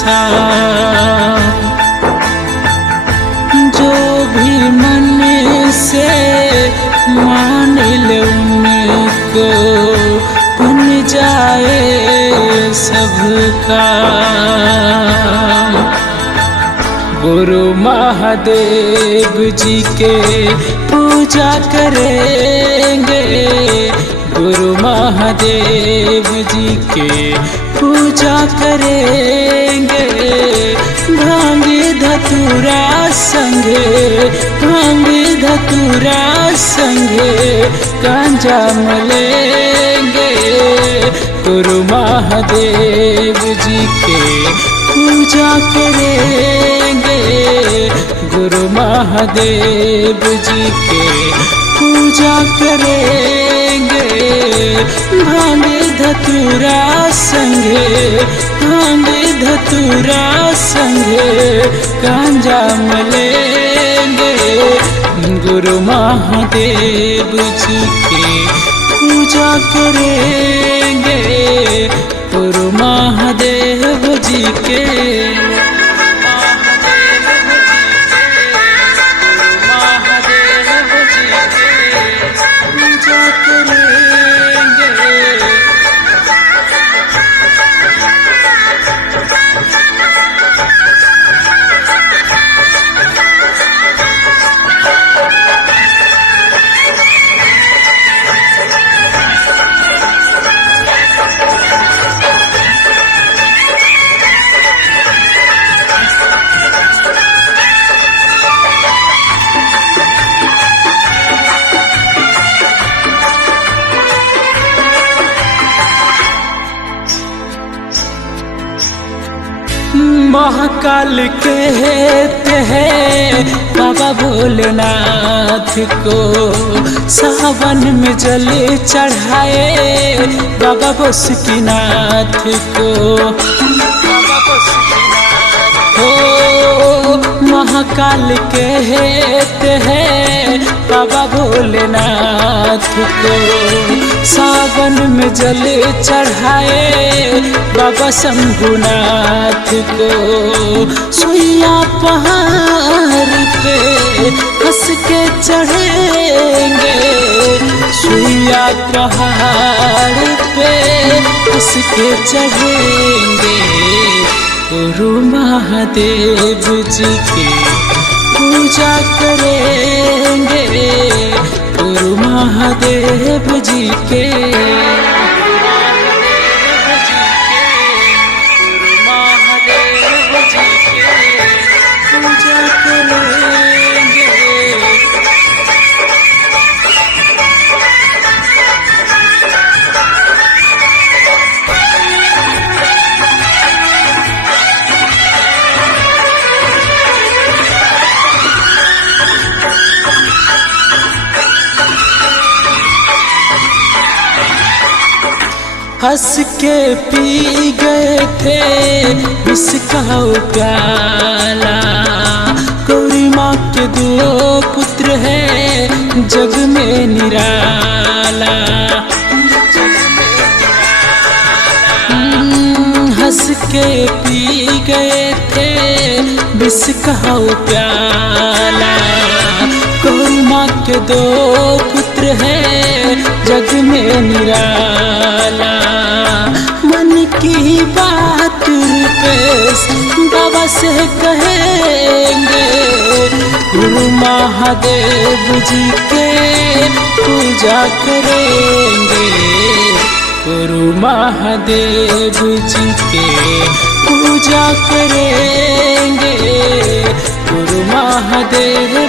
साथ। जो भी मन से मान ले उनको बन जाए सबका। गुरु महादेव जी के पूजा करेंगे, गुरु महादेव जी के पूजा करेंगे। भांग धतूरा संगे, भांग धतूरा संगे गांजा मलेंगे। गुरु महादेव जी के पूजा करेंगे, गुरु महादेव जी के पूजा करेंगे। भांग धतूरा संगे, भांग धतूरा संगे गांजा मलेंगे। गुरु महादेव जी के पूजा करेंगे, गुरु महादेव जी के। महाकाल कहते हैं बाबा भोलेनाथ को, सावन में जल चढ़ाए बाबा बासुकीनाथ को। हो महाकाल कहते हैं बाबा भोलेनाथ को, सावन में जल चढ़ाए बाबा शंभुनाथ को। सुइया पहाड़ पे हंस के चढ़ेंगे, सुइया पहाड़ पे हंस के चढ़ेंगे। गुरु महादेव जी की पूजा करेंगे, गुरु महादेव जी के। हंस के पी गए थे विष का प्याला। गौरी माँ के दो पुत्र हैं जग में निराला। हंस के पी गए थे विष का प्याला। गौरी माँ के दो पुत्र हैं जग में निराला। मन की बात रुपेश बाबा से कहेंगे, गुरु महादेव जी के पूजा करेंगे, गुरु महादेव जी के पूजा करेंगे, गुरु महादेव